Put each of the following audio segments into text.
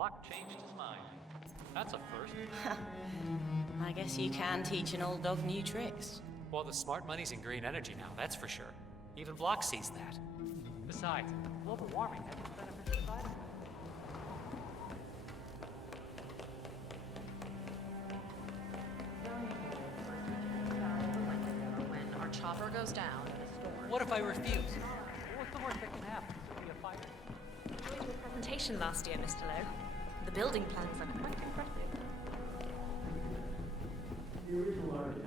block changed his mind. That's a first. I guess you can teach an old dog new tricks. Well, the smart money's in green energy now, that's for sure. Even Block sees that. Besides, global warming has its beneficial side effects. When our chopper goes down in a storm. What if I refuse? What's the worst that can happen? It'll be a fire. Enjoyed your presentation last year, Mr. Lowe. The building plans are quite impressive. The original architect.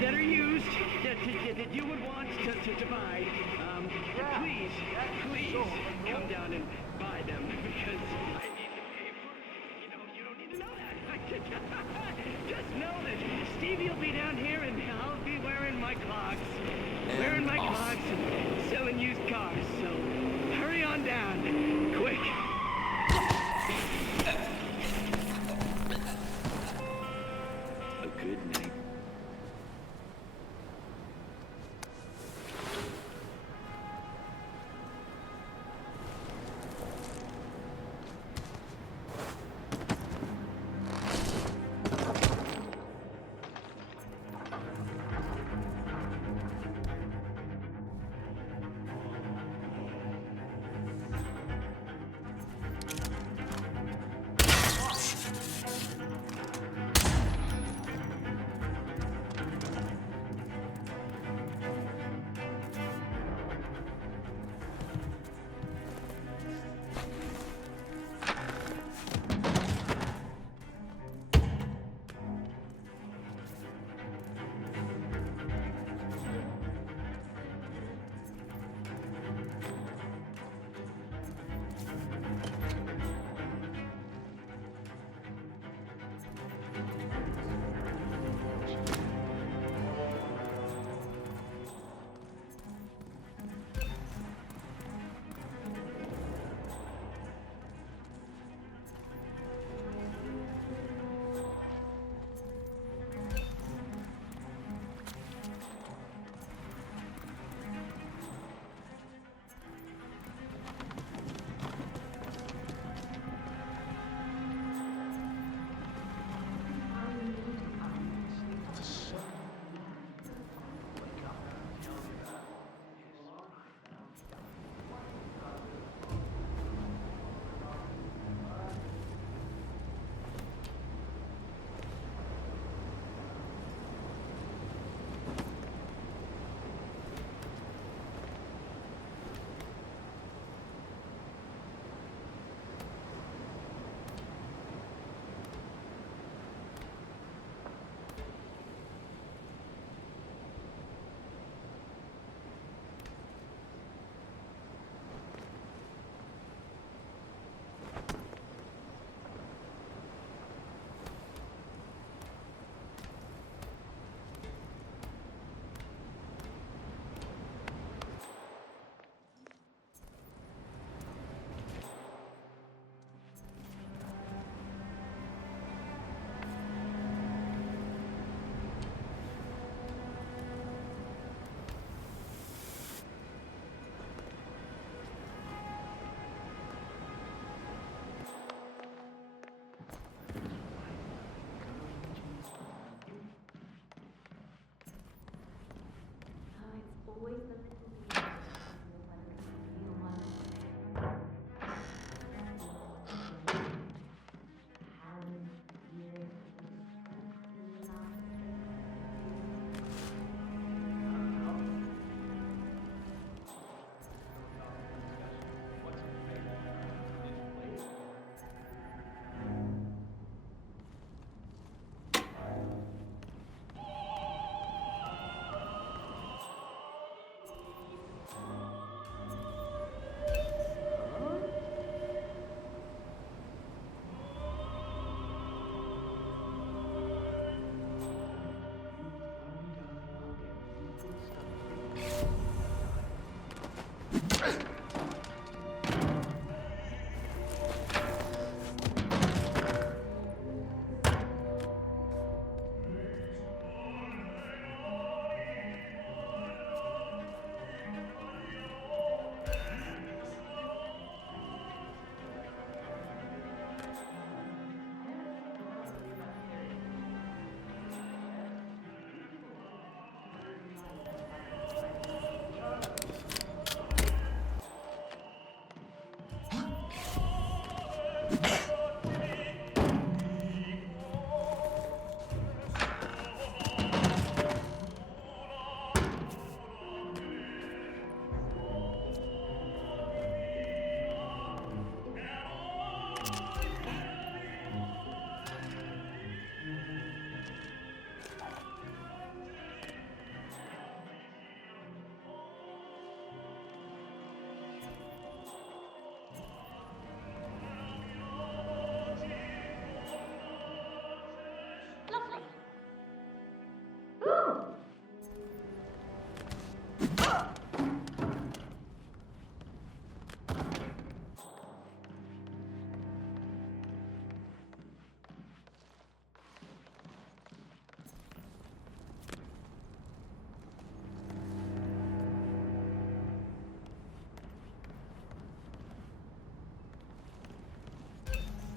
That are used, that you would want to buy, please come down and buy them, because I need to pay for, you don't need to know that. Just know that Stevie will be down here and I'll be wearing my clogs. Wearing my clogs and selling used cars, so hurry on down, quick. A good night.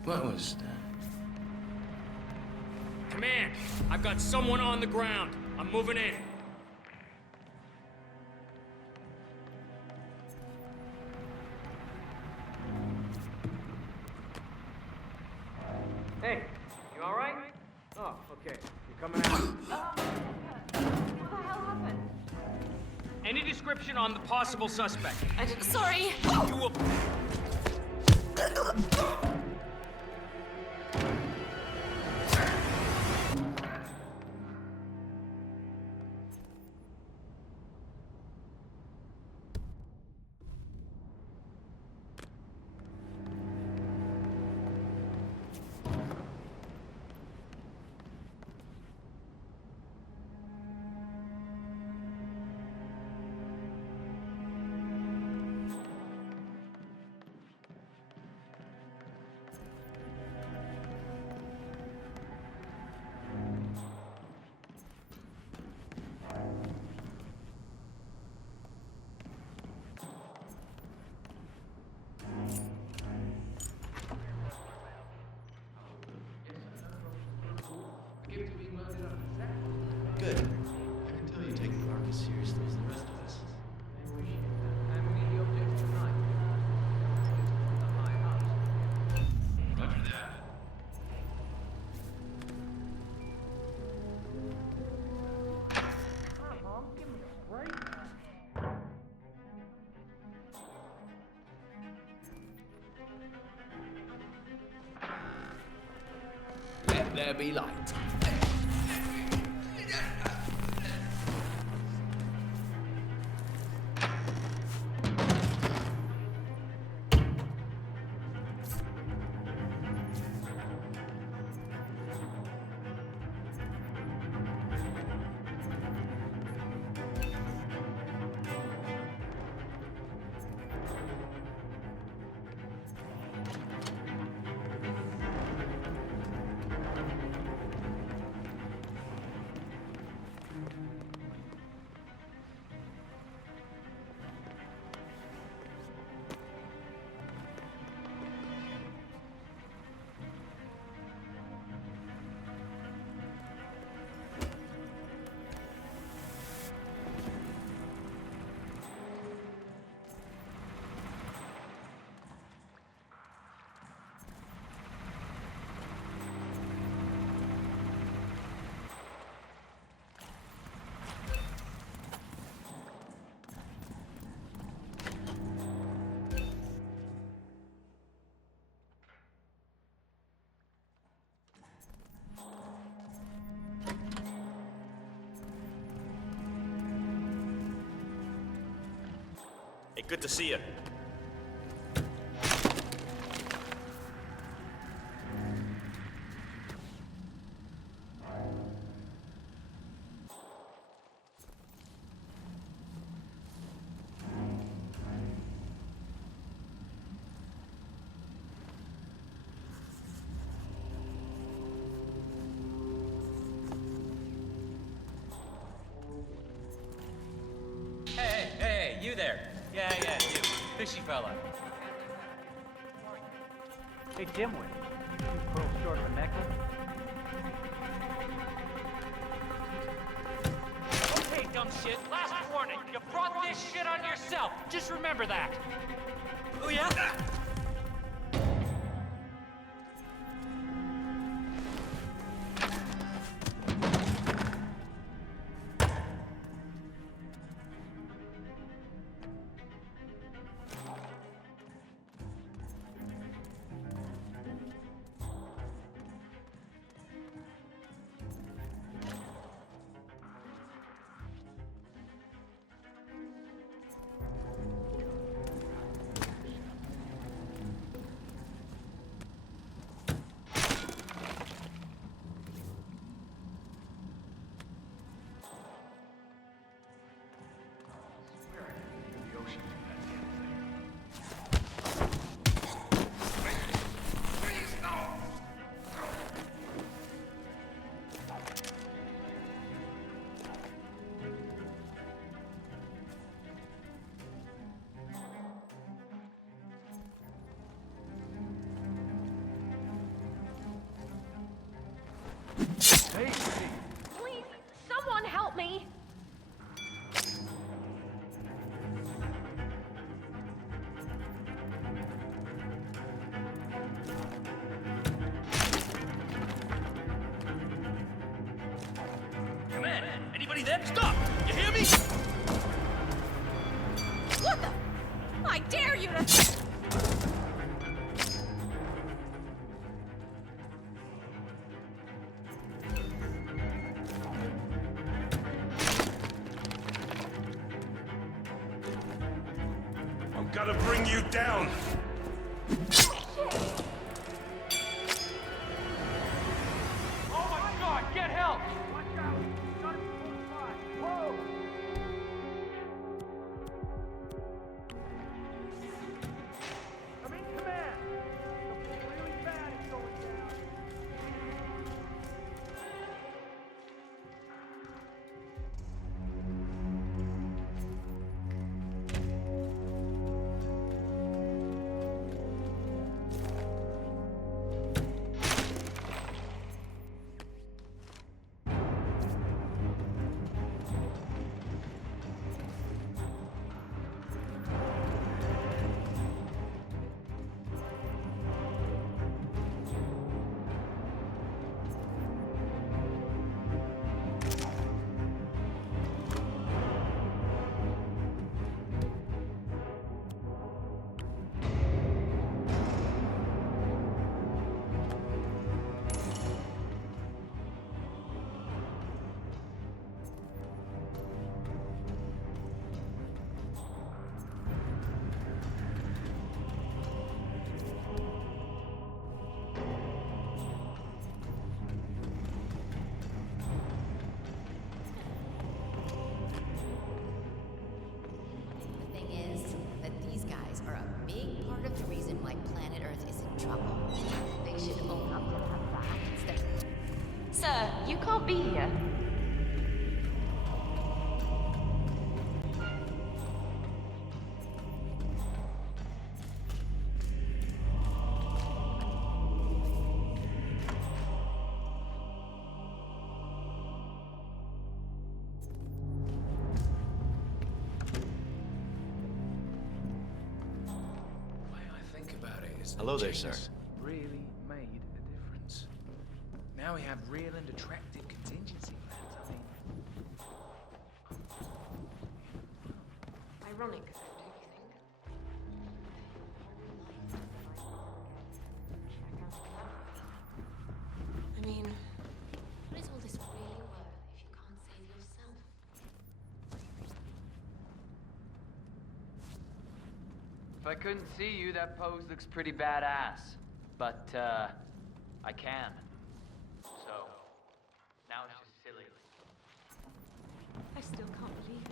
What was that? Command, I've got someone on the ground. I'm moving in. Hey, you all right? Oh, okay. You're coming out. What the hell happened? Any description on the possible suspect? Sorry. You will... Good. I can tell you take the mark as seriously as the rest of us. Roger that. Let there be light. Hey, good to see you. Hey, you there. Yeah, you. Fishy fella. Hey, Dimwit. You two pearls short of a necklace? Okay, dumb shit. Last warning. You brought this shit on yourself. Just remember that. Oh, yeah? there! Stop! You hear me? What the? I dare you to... I'm gonna bring you down! Oh my god, get help! The thing is that these guys are a big part of the reason why planet Earth is in trouble. They should own up to that fact instead of... Sir, you can't be here. The way I think about it is that Hello there, sir. changes really made a difference. Now we have real and attractive contingency plans. I mean, Ironic, don't you think? I mean, what is all this really worth if you can't save yourself? If I couldn't see you, that pose looks pretty badass. But, I can. So, now it's just silly. I still can't believe it.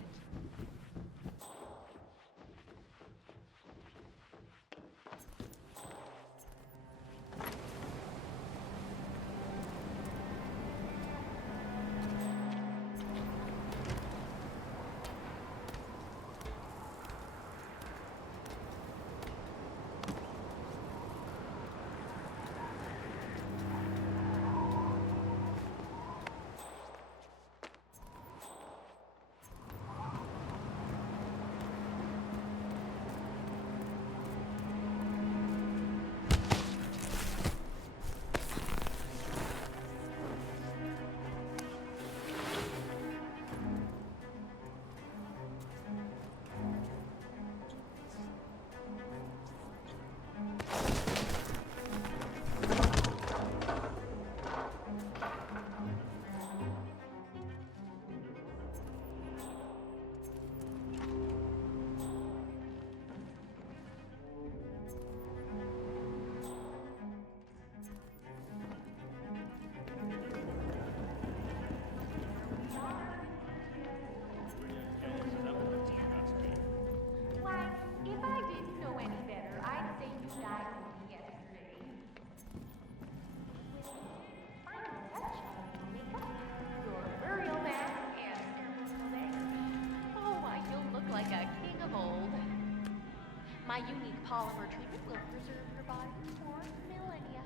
My unique polymer treatment will preserve your body for millennia.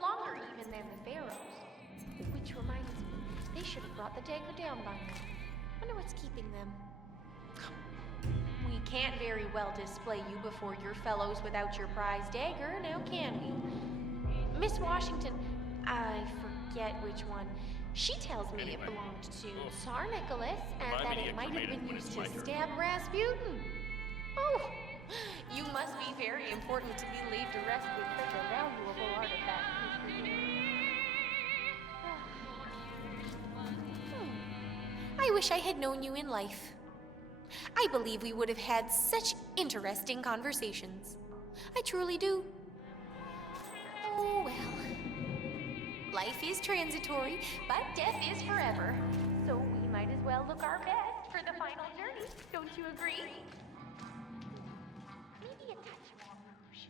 Longer even than the pharaohs. Which reminds me, they should have brought the dagger down by now. Wonder what's keeping them. We can't very well display you before your fellows without your prize dagger, now can we? Miss Washington, I forget which one. She tells me it belonged to Tsar Nicholas and Remind that me to it get might have cremated been when used it's to my turn. stab Rasputin. Oh, you must be very important to be laid to rest with such a valuable artifact, Mr. I wish I had known you in life. I believe we would have had such interesting conversations. I truly do. Oh, well. Life is transitory, but death is forever. So we might as well look our best for the final journey. Don't you agree? Maybe a touch more rouge.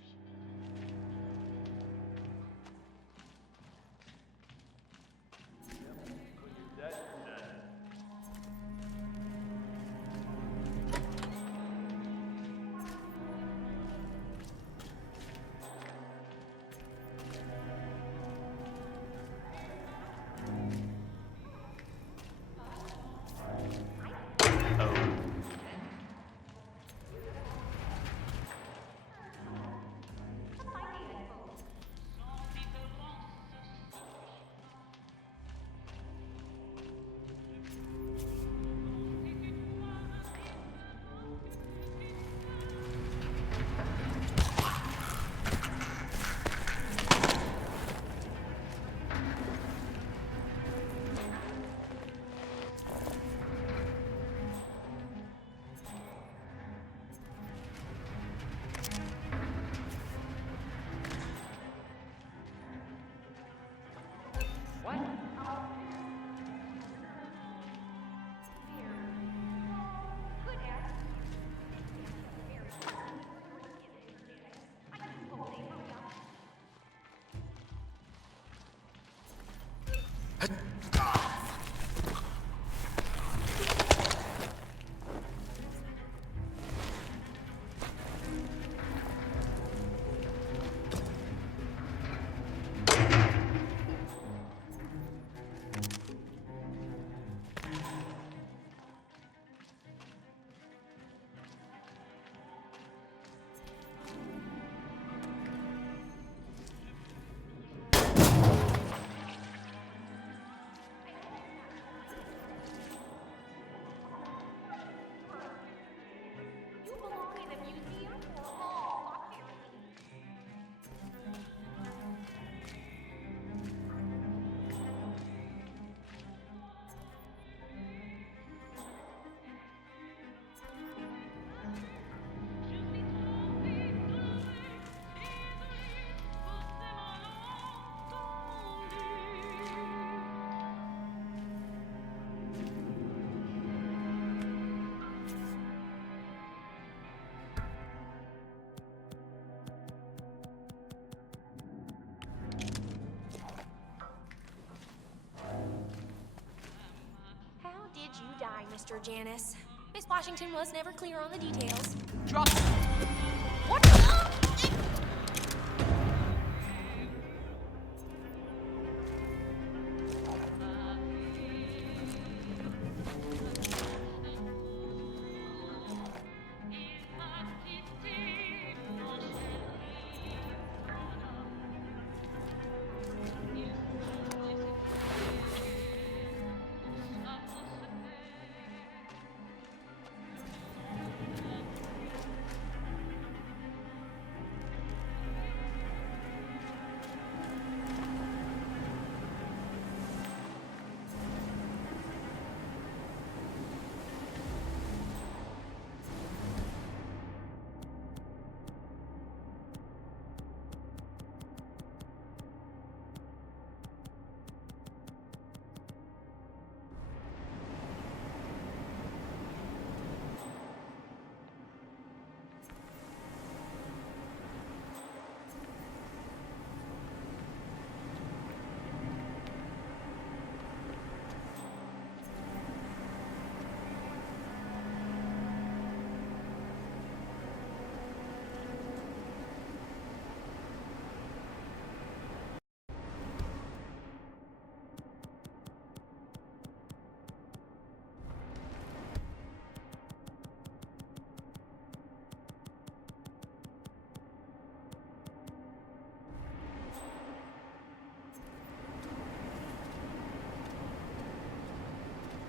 You belong in a museum or mall, How did you die, Mr. Janus? Miss Washington was never clear on the details. Drop. What the?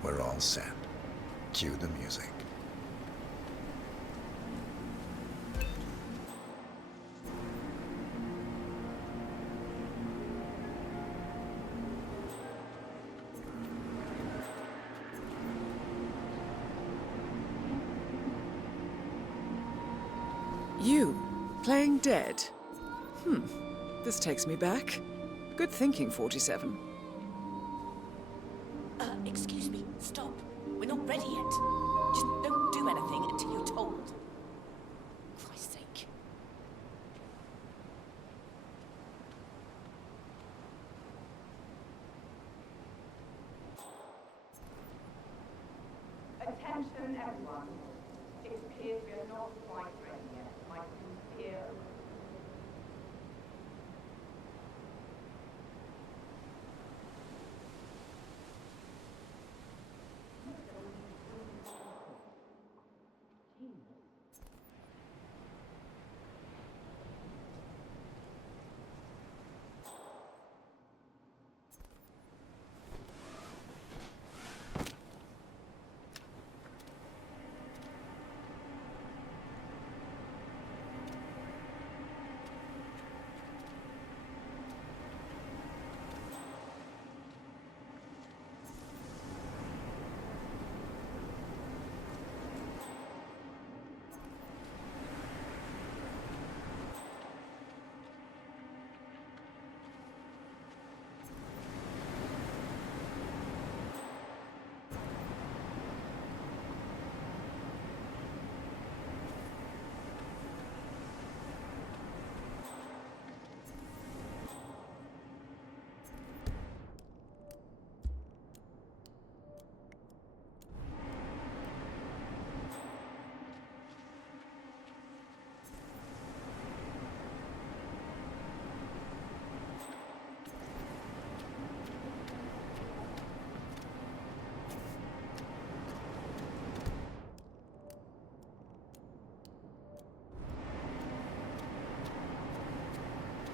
We're all set. Cue the music. You, playing dead? This takes me back. Good thinking, 47. Excuse me, stop. We're not ready yet. Just don't do anything until you're told. For Christ's sake. Attention, everyone. It appears we are not quite ready yet. My sincere.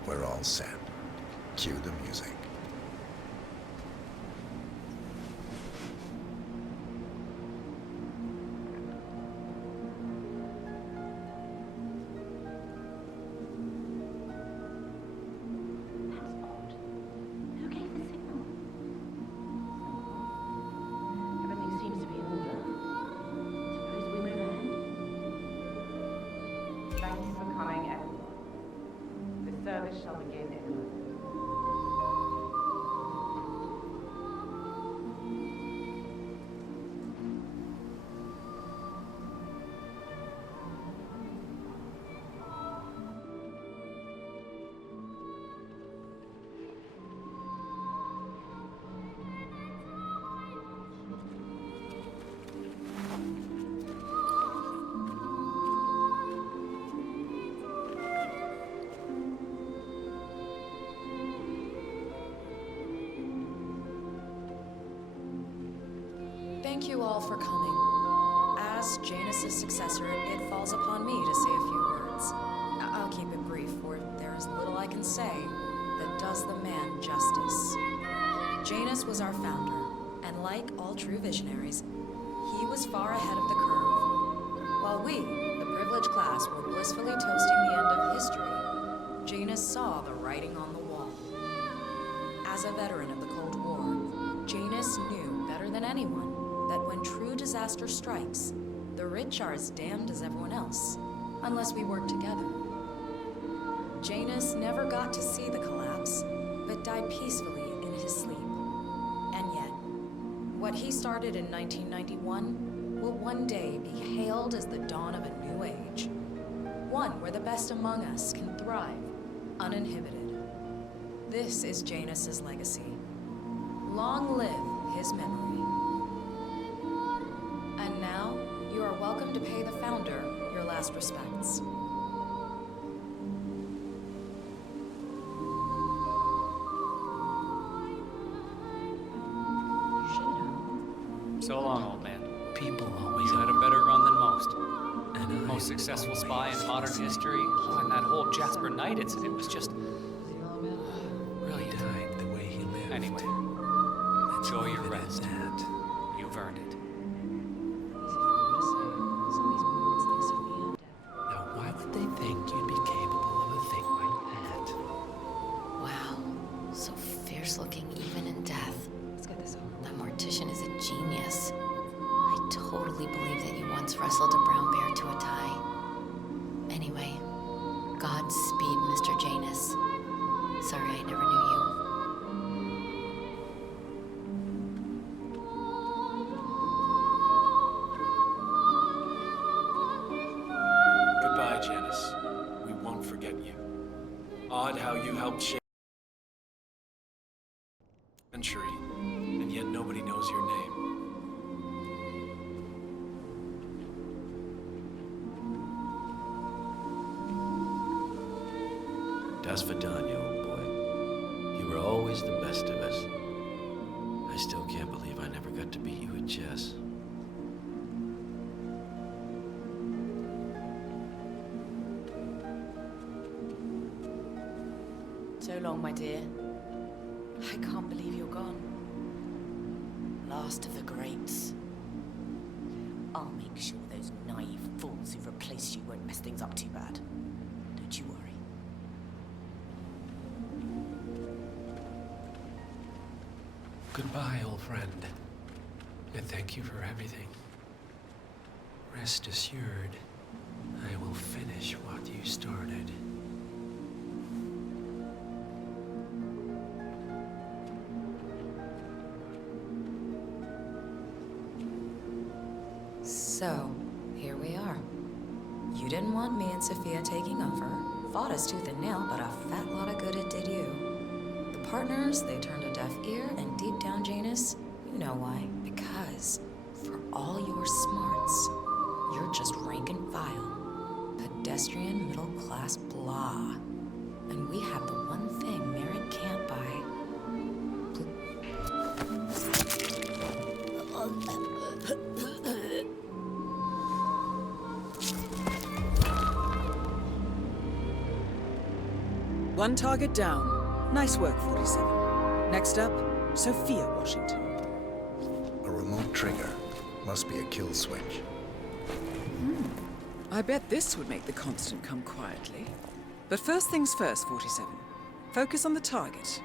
We're all set. Cue the music. Who gave the signal? Everything seems to be in order. Suppose we move ahead? Thank you for coming, everyone. The service shall begin in a moment. Thank you all for coming. As Janus' successor, it falls upon me to say a few words. I'll keep it brief, for there is little I can say that does the man justice. Janus was our founder, and like all true visionaries, he was far ahead of the curve. While we, the privileged class, were blissfully toasting the end of history, Janus saw the writing on the wall. As a veteran of the Cold War, Janus knew better than anyone that when true disaster strikes, the rich are as damned as everyone else, unless we work together. Janus never got to see the collapse, but died peacefully in his sleep. And yet, what he started in 1991 will one day be hailed as the dawn of a new age. One where the best among us can thrive, uninhibited. This is Janus' legacy. Long live his memory. And now, you are welcome to pay the founder your last respects. So long, old man. People always You had a better run than most. Most successful spy in modern history. Oh, and that whole Jasper Knight incident was just brilliant. died the way he lived. Anyway, Let's enjoy leave your it at rest. that. You you've earned it. Now, why would they think you'd be capable of a thing like that? Wow. So fierce looking even in death. Let's get this over. That mortician is a genius. I totally believe that you once wrestled a brown bear to a tie. Anyway, Godspeed, Mr. Janus. Sorry I never knew you. Goodbye, Janice. We won't forget you. Odd how you helped shape the century, and yet nobody knows your name. Das Vidania, old boy. You were always the best of us. I still can't believe I never got to beat you at chess. So long, my dear. I can't believe you're gone. Last of the greats. I'll make sure those naive fools who've replaced you won't mess things up too bad. Don't you worry. Goodbye, old friend. And thank you for everything. Rest assured, I will finish what you started. So, here we are. You didn't want me and Sophia taking over. Fought us tooth and nail, but a fat lot of good it did you. The partners, they turned a deaf ear, and deep down, Janus, you know why. Because, for all your smarts, you're just rank and file. Pedestrian, middle-class blah. And we have the one thing merit can't buy. One target down. Nice work, 47. Next up, Sophia Washington. A remote trigger. Must be a kill switch. I bet this would make the Constant come quietly. But first things first, 47. Focus on the target.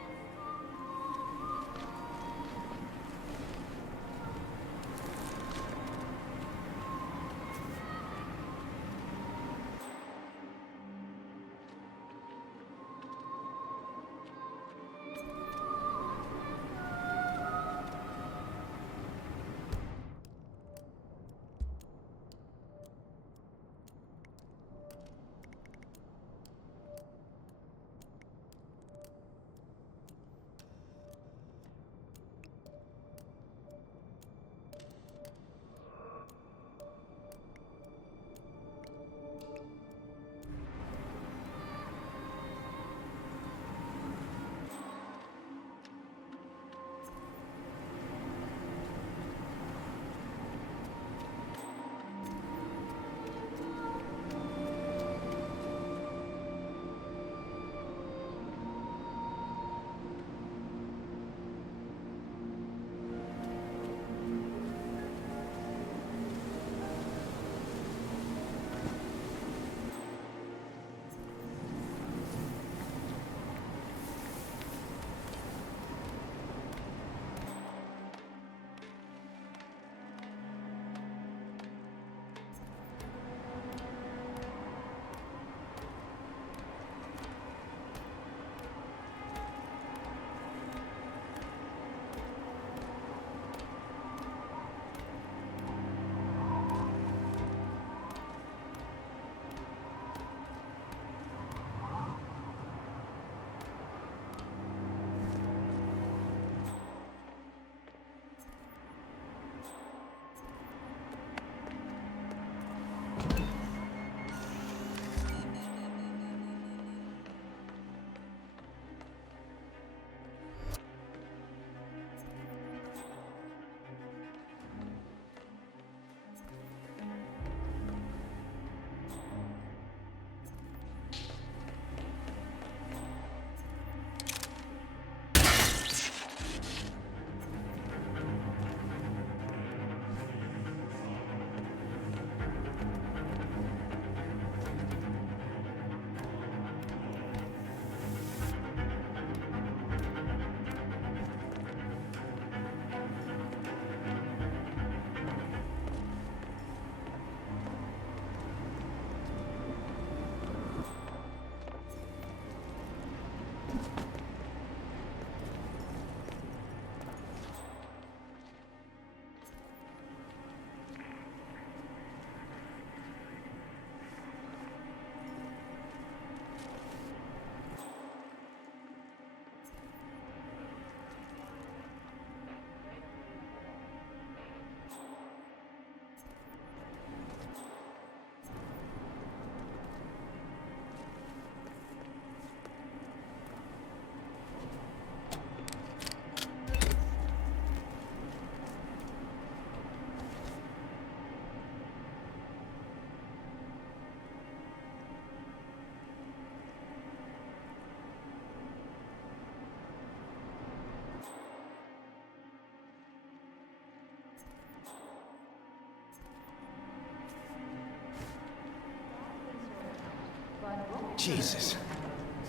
Jesus.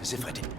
As if I didn't.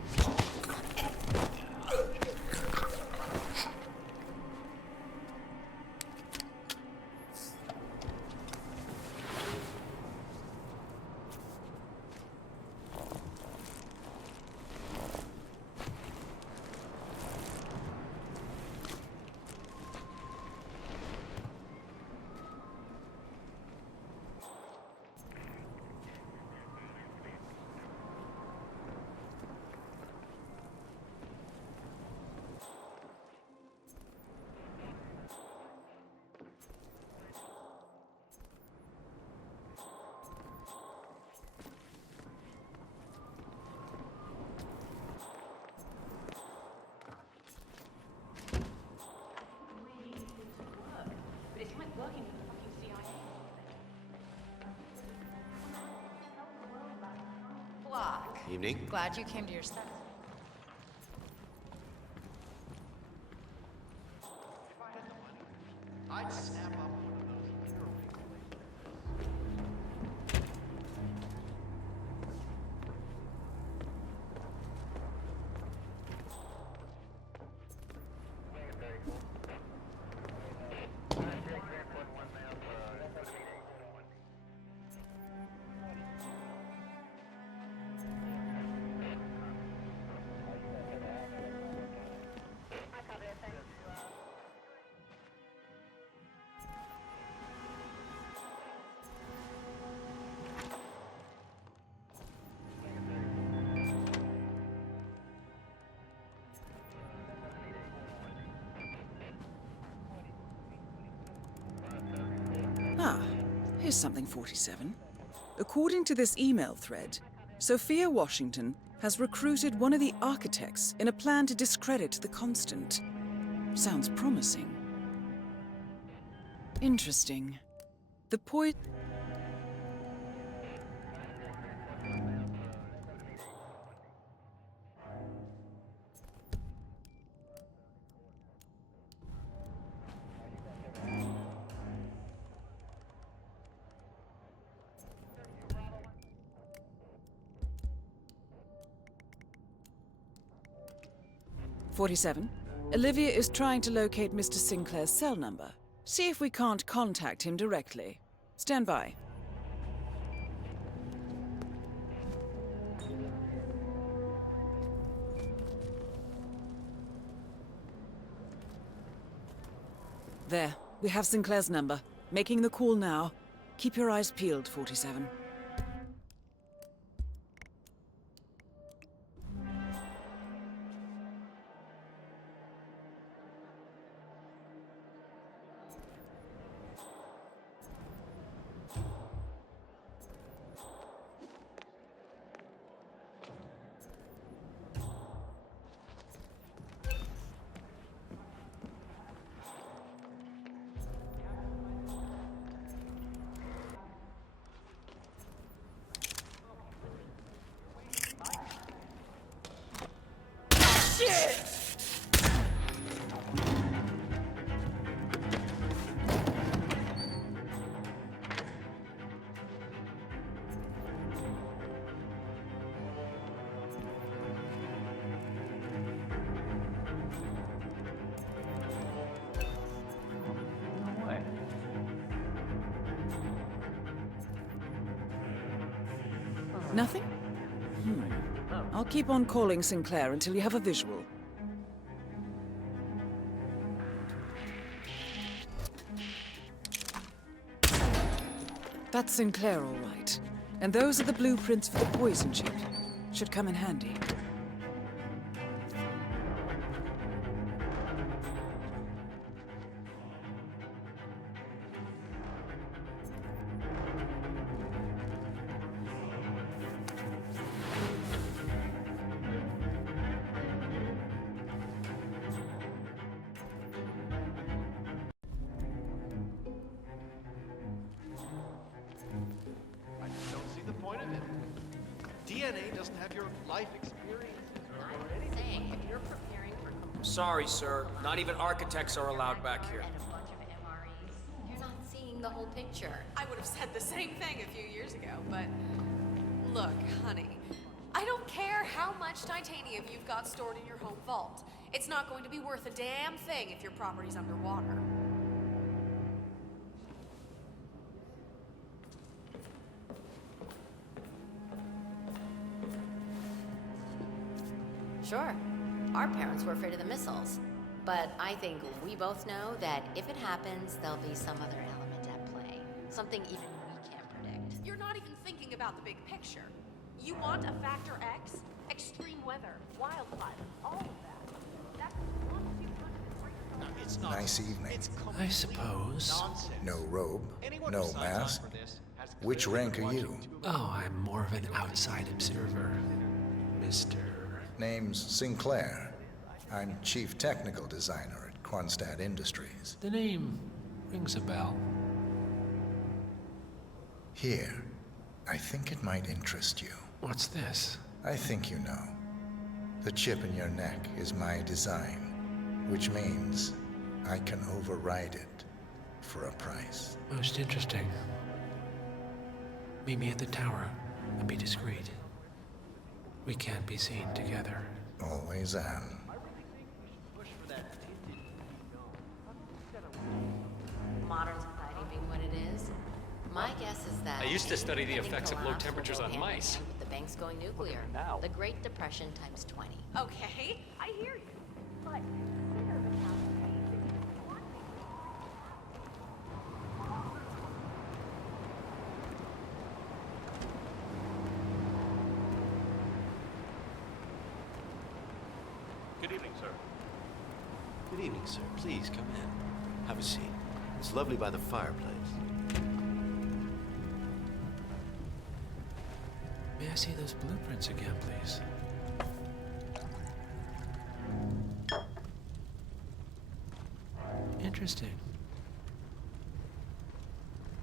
But it's like working with the fucking CIA. Block. Evening. Glad you came to your senses. I'd snap up one of those interracial Ah, here's something, 47. According to this email thread, Sophia Washington has recruited one of the architects in a plan to discredit the Constant. Sounds promising. Interesting. The point... "47. Olivia is trying to locate Mr. Sinclair's cell number. See if we can't contact him directly. Stand by." There, we have Sinclair's number. Making the call now. Keep your eyes peeled, 47. Nothing? I'll keep on calling Sinclair until you have a visual. That's Sinclair, all right. And those are the blueprints for the poison chip. Should come in handy. I just don't see the point of it. DNA doesn't have your life experiences or anything. If you're preparing for Sorry, sir. Not even architects are allowed back here. and a bunch of MREs, you're not seeing the whole picture. I would have said the same thing a few years ago, but look, honey, I don't care how much titanium you've got stored in your home vault. It's not going to be worth a damn thing if your property's underwater. Sure. Our parents were afraid of the missiles. But I think we both know that if it happens, there'll be some other element at play. Something even we can't predict. You're not even thinking about the big picture. You want a factor X? Extreme weather, wildfire, all of that. That's It's Nice evening. I suppose. No robe, no mask. Which rank are you? Oh, I'm more of an outside observer, Mr. Name's Sinclair. I'm Chief Technical Designer at Kronstadt Industries. The name rings a bell. Here, I think it might interest you. What's this? I think you know. The chip in your neck is my design, which means I can override it for a price. Most interesting. Meet me at the tower and be discreet. We can't be seen together. Always am. Modern society being what it is, my guess is that... I used to study the anything effects of low collapse will temperatures go on hand in mice. hand with the banks going nuclear. Now. The Great Depression times 20. Okay, I hear you. But consider the Good evening, sir. Good evening, sir. Please come in. Have a seat. It's lovely by the fireplace. May I see those blueprints again, please? Interesting.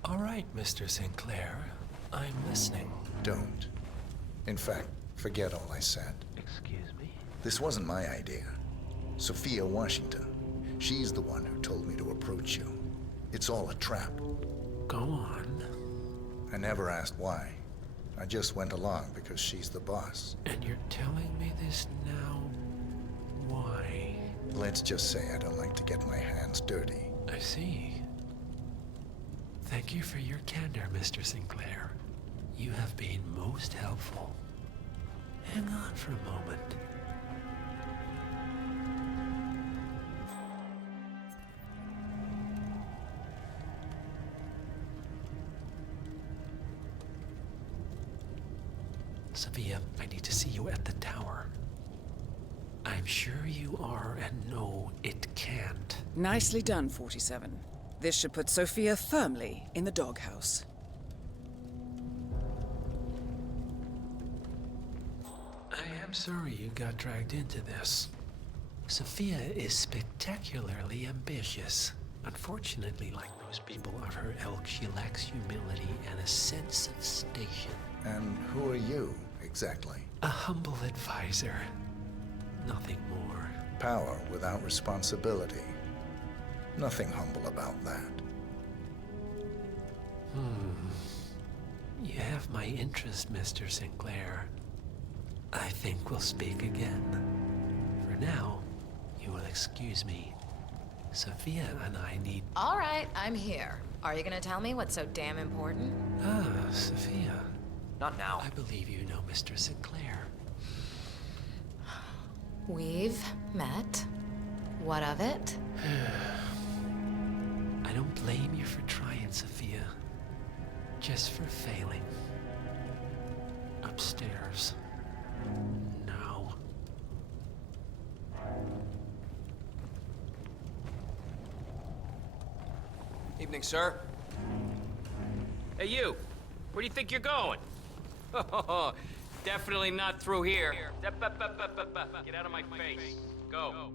All right, Mr. Sinclair. I'm listening. Don't. In fact, forget all I said. Excuse me? This wasn't my idea. Sophia Washington. She's the one who told me to approach you. It's all a trap. Go on. I never asked why. I just went along because she's the boss. And you're telling me this now? Why? Let's just say I don't like to get my hands dirty. I see. Thank you for your candor, Mr. Sinclair. You have been most helpful. Hang on for a moment. Sophia, I need to see you at the tower. I'm sure you are, and no, it can't. Nicely done, 47. This should put Sophia firmly in the doghouse. I am sorry you got dragged into this. Sophia is spectacularly ambitious. Unfortunately, like most people of her ilk, she lacks humility and a sense of station. And who are you, exactly? A humble advisor. Nothing more. Power without responsibility. Nothing humble about that. You have my interest, Mr. Sinclair. I think we'll speak again. For now, you will excuse me. Sophia and I need... All right, I'm here. Are you gonna tell me what's so damn important? Ah, Sophia. Not now. I believe you know Mr. Sinclair. We've met. What of it? I don't blame you for trying, Sophia. Just for failing. Upstairs. Now. Evening, sir. Hey, you. Where do you think you're going? Definitely not through here. Get out of my face. Go.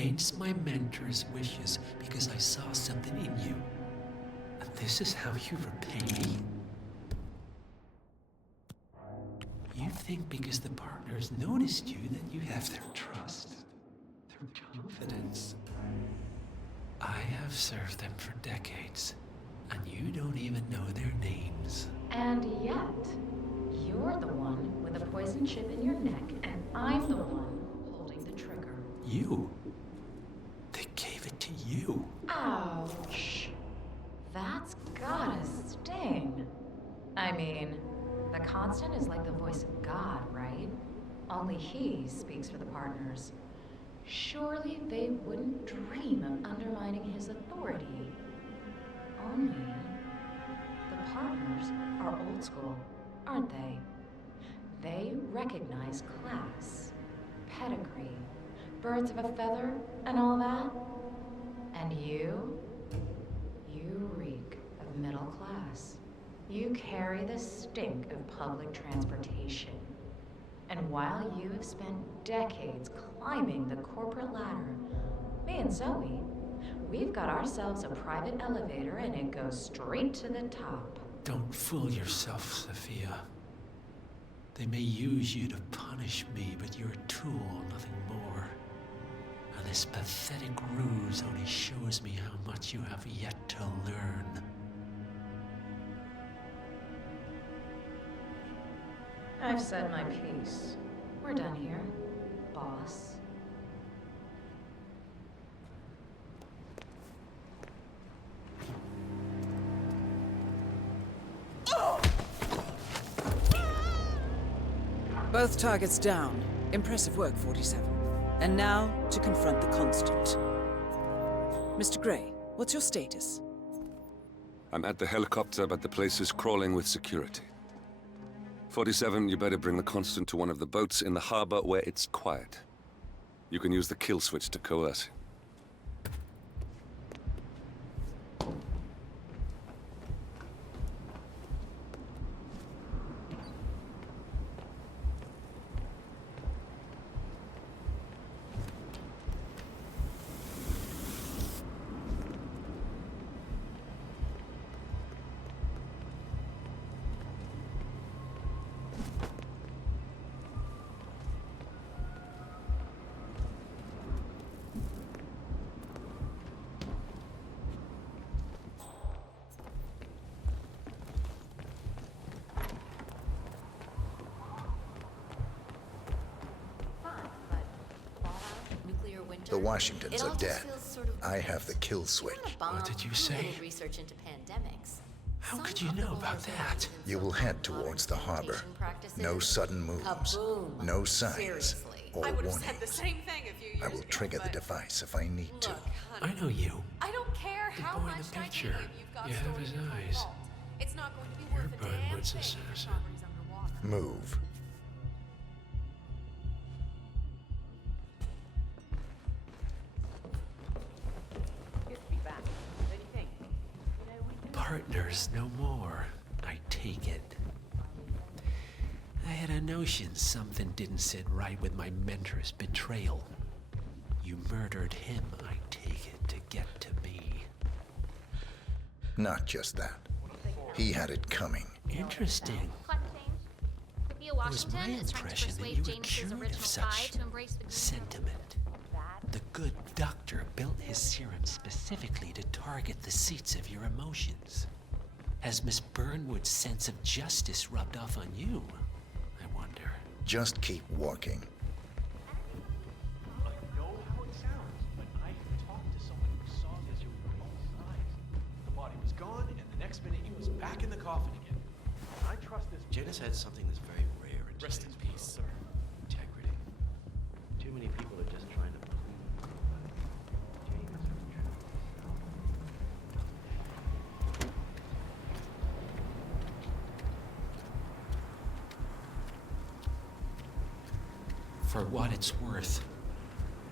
against my mentor's wishes because I saw something in you. And this is how you repay me? You think because the partners noticed you that you have their trust, their confidence. I have served them for decades, and you don't even know their names. And yet, you're the one with a poison chip in your neck, and I'm the one holding the trigger. You? They gave it to you. Ouch. That's gotta sting. I mean, the Constant is like the voice of God, right? Only he speaks for the partners. Surely they wouldn't dream of undermining his authority. Only the partners are old school, aren't they? They recognize class, pedigree, birds of a feather, and all that. And you reek of middle class. You carry the stink of public transportation. And while you have spent decades climbing the corporate ladder, me and Zoe, we've got ourselves a private elevator and it goes straight to the top. Don't fool yourself, Sophia. They may use you to punish me, but you're a tool, nothing more. And this pathetic ruse only shows me how much you have yet to learn. I've said my piece. We're done here, boss. Both targets down. Impressive work, 47. And now, to confront the Constant. Mr. Gray, what's your status? I'm at the helicopter, but the place is crawling with security. 47, you better bring the Constant to one of the boats in the harbor where it's quiet. You can use the kill switch to coerce him. The Washingtons are dead. I have the kill switch. What did you say? Research into pandemics. How could you know about that? You will head towards the harbor. No sudden moves, no signs, or I would have said the warnings. same thing a few years I will trigger the device if I need to. I know you. I don't care The how boy in much the I picture. believe you've got You have his stories to eyes. vault. It's not going to be You're worth a damn Burnwood's thing if assassin. property's underwater. Move. Partners no more, I take it. I had a notion something didn't sit right with my mentor's betrayal. You murdered him, I take it, to get to me. Not just that. He had it coming. Interesting. Sophia It was my Washington is trying to impression that persuade you were James's cured of original such side to embrace the green sentiment. The good doctor built his serum specifically to target the seats of your emotions. Has Miss Burnwood's sense of justice rubbed off on you? I wonder. Just keep walking. I know how it sounds, but I talked to someone who saw this from both sides. The body was gone, and the next minute he was back in the coffin again. I trust this. Janus had something that's very rare in Rest in today's peace, world. sir. Integrity. Too many people are just trying to prove somebody. Janus was true to himself. For what it's worth,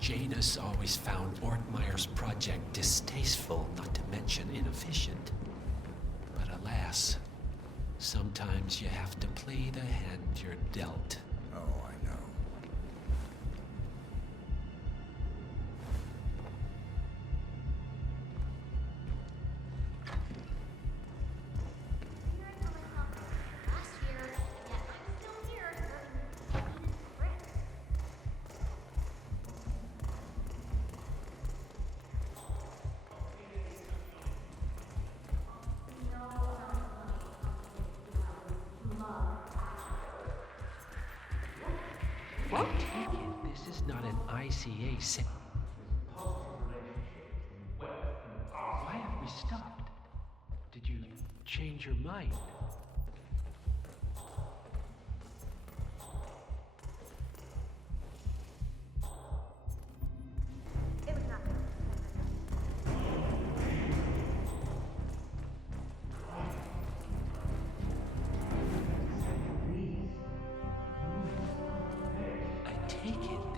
Janus always found Ortmeyer's project distasteful, not to mention inefficient. But alas, sometimes you have to play the hand you're dealt. Oh, I know. I take it this is not an ICA set. Why have we stopped? Did you change your mind?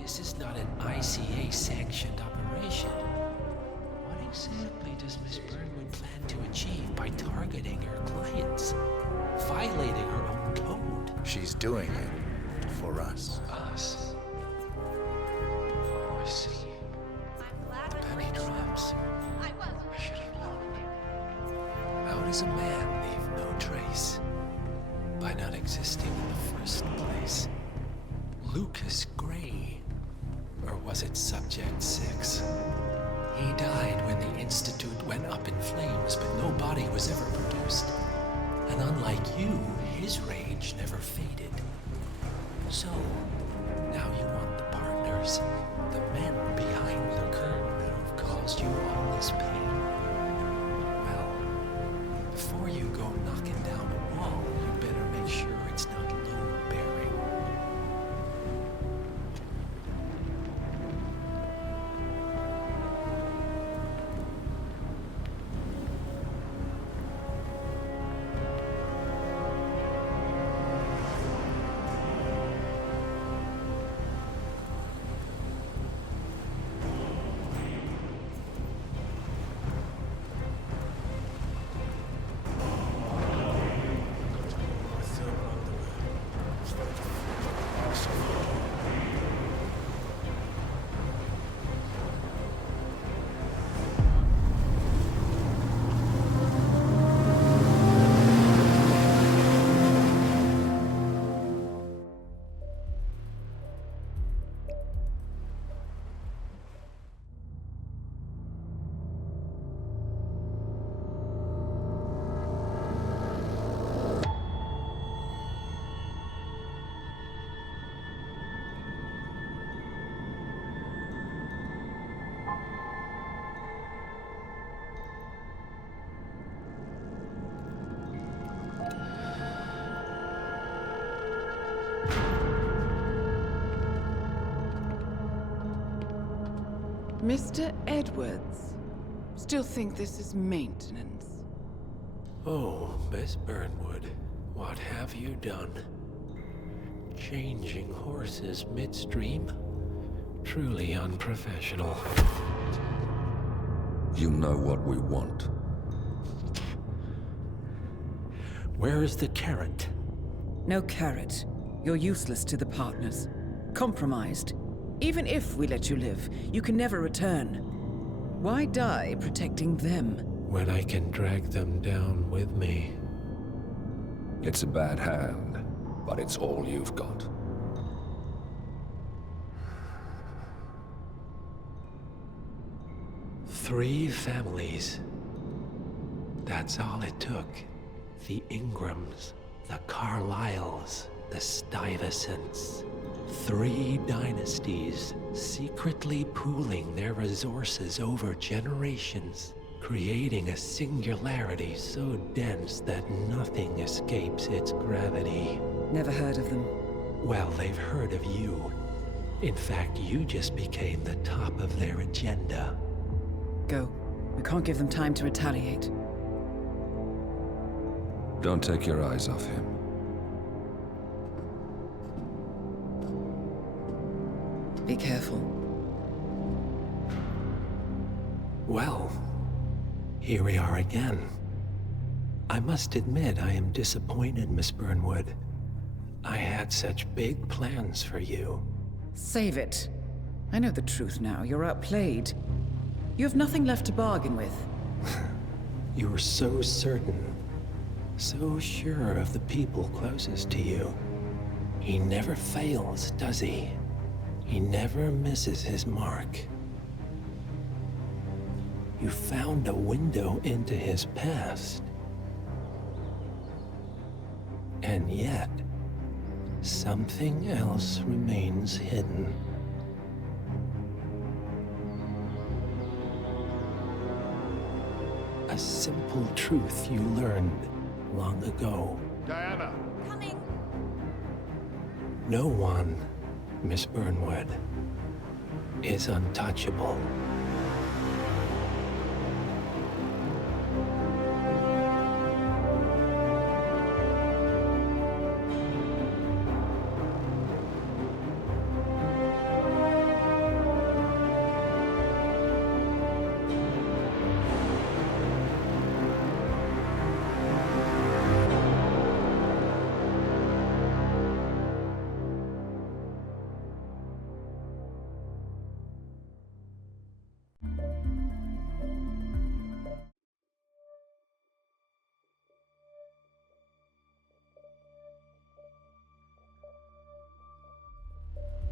This is not an ICA-sanctioned operation. What exactly does Miss Burnwood plan to achieve by targeting her clients? Violating her own code? She's doing it for us. Us? I see. Penny drops. I should have known. How does a man leave no trace? By not existing in the first place. Lucas Gray. Or was it Subject 6? He died when the Institute went up in flames, but no body was ever produced. And unlike you, his rage never faded. So, now you want the partners, the men behind the curtain who have caused you all this pain. Well, before you go knocking down a wall, you better make sure it's not load-bearing. Mr. Edwards, still think this is maintenance? Oh, Miss Burnwood, what have you done? Changing horses midstream? Truly unprofessional. You know what we want. Where is the carrot? No carrot. You're useless to the partners. Compromised. Even if we let you live, you can never return. Why die protecting them? When I can drag them down with me. It's a bad hand, but it's all you've got. Three families. That's all it took. The Ingrams, the Carlyles, the Stuyvesants. 3 dynasties, secretly pooling their resources over generations, creating a singularity so dense that nothing escapes its gravity. Never heard of them. Well, they've heard of you. In fact, you just became the top of their agenda. Go. We can't give them time to retaliate. Don't take your eyes off him. Be careful. Well, here we are again. I must admit I am disappointed, Miss Burnwood. I had such big plans for you. Save it. I know the truth now. You're outplayed. You have nothing left to bargain with. You were so certain, so sure of the people closest to you. He never fails, does he? He never misses his mark. You found a window into his past. And yet, something else remains hidden. A simple truth you learned long ago. Diana! Coming! No one, Miss Burnwood, is untouchable.